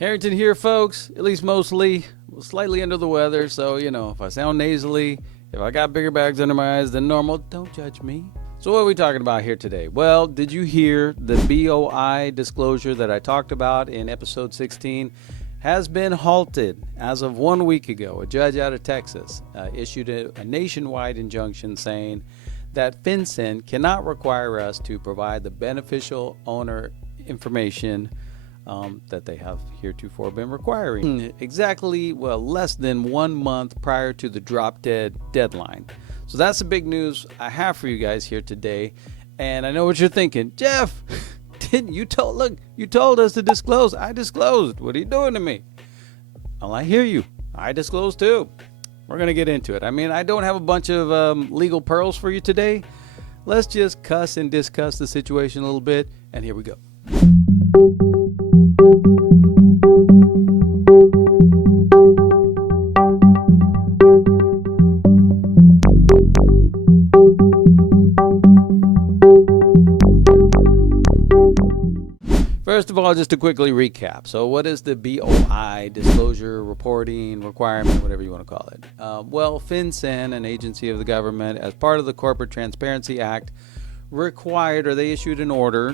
Harrington here, folks, at least mostly, slightly under the weather, so, if I sound nasally, if I got bigger bags under my eyes than normal, don't judge me. So what are we talking about here today? Well, did you hear the BOI disclosure that I talked about in episode 16 has been halted as of 1 week ago? A judge out of Texas issued a nationwide injunction saying that FinCen cannot require us to provide the beneficial owner information that they have heretofore been requiring. Less than 1 month prior to the drop dead deadline. So that's the big news I have for you guys here today. And I know what you're thinking. Jeff, you told us to disclose. I disclosed. What are you doing to me? Well, I hear you. I disclosed too. We're going to get into it. I don't have a bunch of legal pearls for you today. Let's just cuss and discuss the situation a little bit. And here we go. First of all, just to quickly recap. So what is the BOI, disclosure, reporting, requirement, whatever you want to call it? FinCen, an agency of the government, as part of the Corporate Transparency Act, they issued an order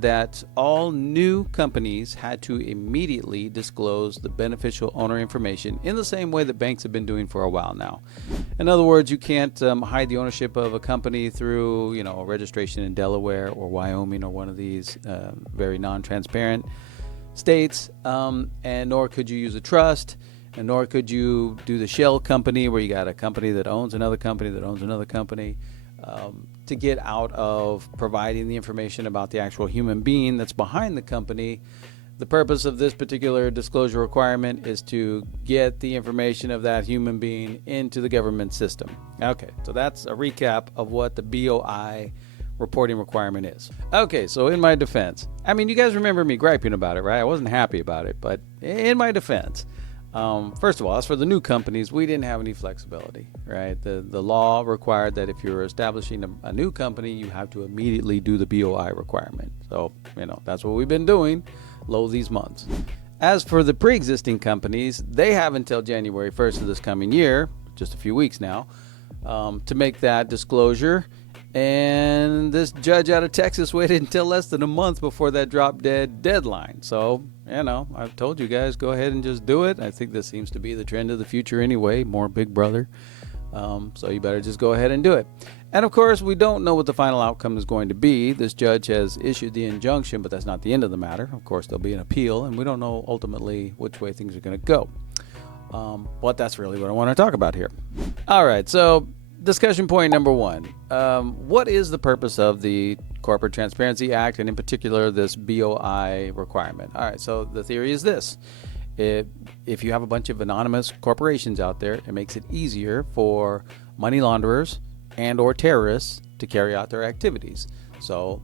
that all new companies had to immediately disclose the beneficial owner information in the same way that banks have been doing for a while now. In other words, you can't hide the ownership of a company through, a registration in Delaware or Wyoming or one of these very non-transparent states, and nor could you use a trust, and nor could you do the shell company where you got a company that owns another company that owns another company. To get out of providing the information about the actual human being that's behind the company. The purpose of this particular disclosure requirement is to get the information of that human being into the government system. Okay, so that's a recap of what the BOI reporting requirement is. Okay, so in my defense, you guys remember me griping about it, right? I wasn't happy about it, but in my defense, first of all, as for the new companies, we didn't have any flexibility, right? The law required that if you're establishing a new company, you have to immediately do the BOI requirement. So, that's what we've been doing these months. As for the pre-existing companies, they have until January 1st of this coming year, just a few weeks now, to make that disclosure. And this judge out of Texas waited until less than a month before that drop dead deadline. So, I've told you guys, go ahead and just do it. I think this seems to be the trend of the future anyway, more Big Brother. So you better just go ahead and do it. And of course, we don't know what the final outcome is going to be. This judge has issued the injunction, but that's not the end of the matter. Of course, there'll be an appeal, and we don't know ultimately which way things are going to go. But that's really what I want to talk about here. All right, so discussion point number one. What is the purpose of the Corporate Transparency Act, and in particular this BOI requirement? All right, so the theory is this. If you have a bunch of anonymous corporations out there, it makes it easier for money launderers and or terrorists to carry out their activities. So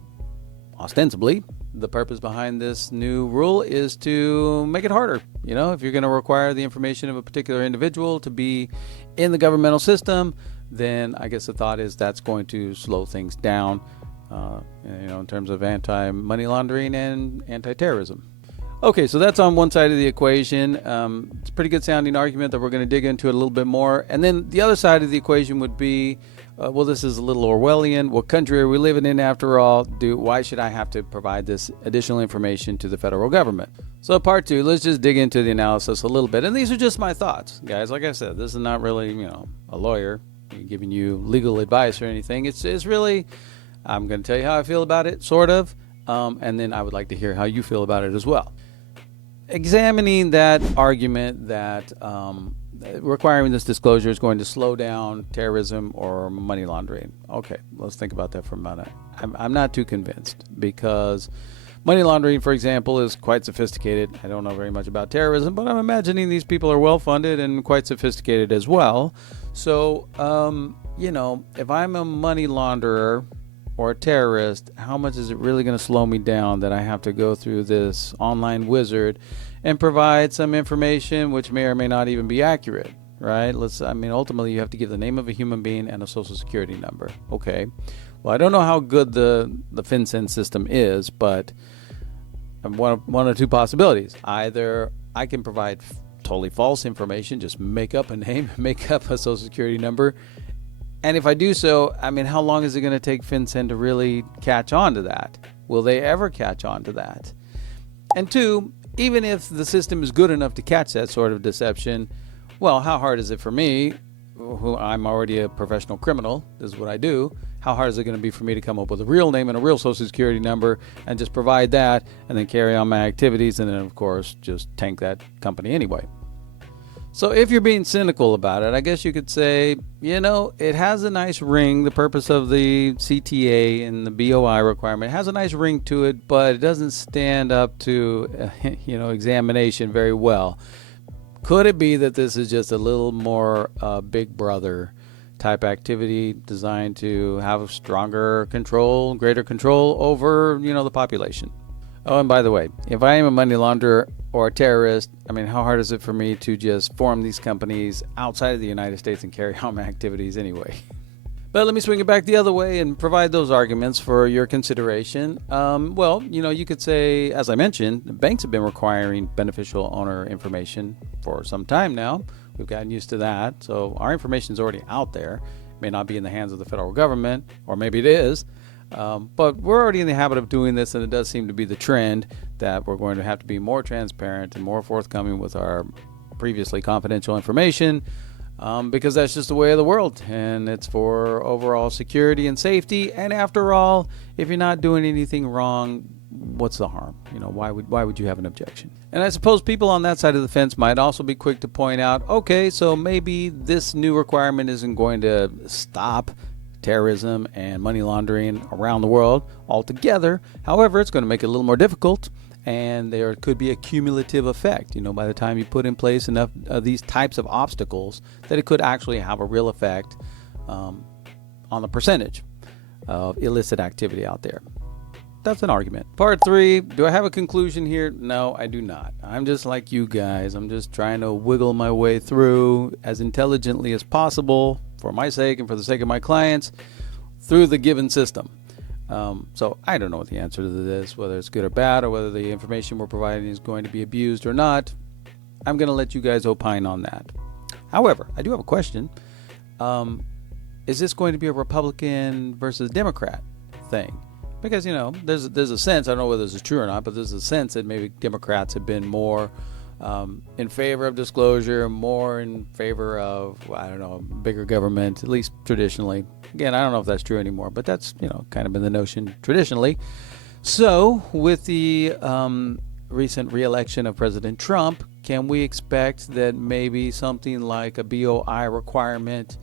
ostensibly, the purpose behind this new rule is to make it harder. If you're going to require the information of a particular individual to be in the governmental system, then I guess the thought is that's going to slow things down, in terms of anti-money laundering and anti-terrorism. Okay, so that's on one side of the equation. It's a pretty good sounding argument that we're going to dig into it a little bit more. And then the other side of the equation would be, this is a little Orwellian. What country are we living in after all? Why should I have to provide this additional information to the federal government? So part two, let's just dig into the analysis a little bit. And these are just my thoughts, guys. Like I said, this is not really, a lawyer giving you legal advice or anything. It's really, I'm going to tell you how I feel about it, sort of. And then I would like to hear how you feel about it as well. Examining that argument that requiring this disclosure is going to slow down terrorism or money laundering. Okay, let's think about that for a minute. I'm not too convinced, because money laundering, for example, is quite sophisticated. I don't know very much about terrorism, but I'm imagining these people are well-funded and quite sophisticated as well. So, if I'm a money launderer or a terrorist, how much is it really going to slow me down that I have to go through this online wizard and provide some information which may or may not even be accurate, right? Ultimately you have to give the name of a human being and a social security number. Okay. Well, I don't know how good the FinCen system is, but one of two possibilities. Either I can provide totally false information, just make up a name, make up a social security number. And if I do so, I mean, how long is it going to take FinCen to really catch on to that? Will they ever catch on to that? And two, even if the system is good enough to catch that sort of deception, well, how hard is it for me, who I'm already a professional criminal, this is what I do, how hard is it going to be for me to come up with a real name and a real social security number and just provide that and then carry on my activities and then, of course, just tank that company anyway? So if you're being cynical about it, I guess you could say, it has a nice ring. The purpose of the CTA and the BOI requirement has a nice ring to it, but it doesn't stand up to, examination very well. Could it be that this is just a little more Big Brother type activity designed to have stronger control, greater control over, the population? Oh, and by the way, if I am a money launderer or a terrorist, I mean, how hard is it for me to just form these companies outside of the United States and carry on my activities anyway? But let me swing it back the other way and provide those arguments for your consideration. You could say, as I mentioned, banks have been requiring beneficial owner information for some time now. We've gotten used to that. So our information is already out there. It may not be in the hands of the federal government, or maybe it is. But we're already in the habit of doing this, and it does seem to be the trend that we're going to have to be more transparent and more forthcoming with our previously confidential information, because that's just the way of the world, and it's for overall security and safety. And after all, if you're not doing anything wrong, what's the harm? Why would you have an objection? And I suppose people on that side of the fence might also be quick to point out, okay, so maybe this new requirement isn't going to stop terrorism and money laundering around the world altogether. However, it's going to make it a little more difficult, and there could be a cumulative effect, by the time you put in place enough of these types of obstacles, that it could actually have a real effect on the percentage of illicit activity out there. That's an argument. Part 3, do I have a conclusion here? No, I do not. I'm just like you guys. I'm just trying to wiggle my way through as intelligently as possible for my sake and for the sake of my clients through the given system. So I don't know what the answer to this, whether it's good or bad, or whether the information we're providing is going to be abused or not. I'm going to let you guys opine on that. However, I do have a question. Is this going to be a Republican versus Democrat thing? Because, there's a sense, I don't know whether this is true or not, but there's a sense that maybe Democrats have been more in favor of disclosure, more in favor of, bigger government, at least traditionally. Again, I don't know if that's true anymore, but that's, kind of been the notion traditionally. So with the recent re-election of President Trump, can we expect that maybe something like a BOI requirement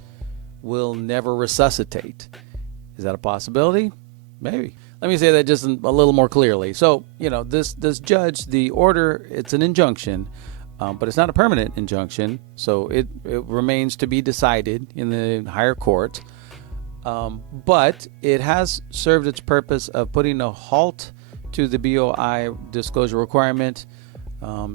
will never resuscitate? Is that a possibility? Maybe. Let me say that just a little more clearly. So, this judge, the order, it's an injunction, but it's not a permanent injunction. So it remains to be decided in the higher court. But it has served its purpose of putting a halt to the BOI disclosure requirement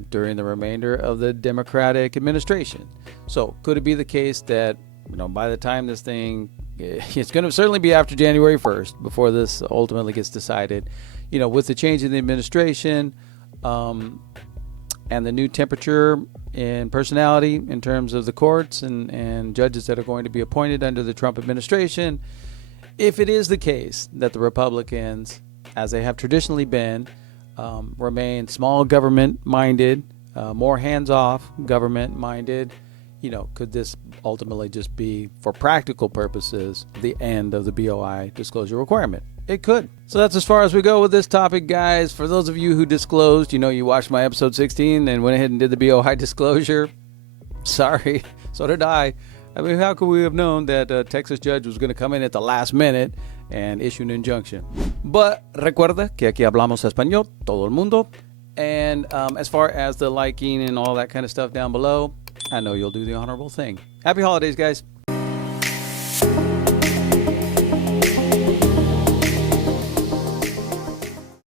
during the remainder of the Democratic administration. So could it be the case that, by the time this thing, it's going to certainly be after January 1st before this ultimately gets decided, with the change in the administration and the new temperature in personality in terms of the courts and judges that are going to be appointed under the Trump administration, if it is the case that the Republicans, as they have traditionally been, remain small government minded, more hands-off government minded, could this ultimately just be, for practical purposes, the end of the BOI disclosure requirement? It could. So that's as far as we go with this topic, guys. For those of you who disclosed, you watched my episode 16 and went ahead and did the BOI disclosure. Sorry, so did I. I mean, how could we have known that a Texas judge was going to come in at the last minute and issue an injunction? But recuerda que aquí hablamos español, todo el mundo. And as far as the liking and all that kind of stuff down below, I know you'll do the honorable thing. Happy holidays, guys.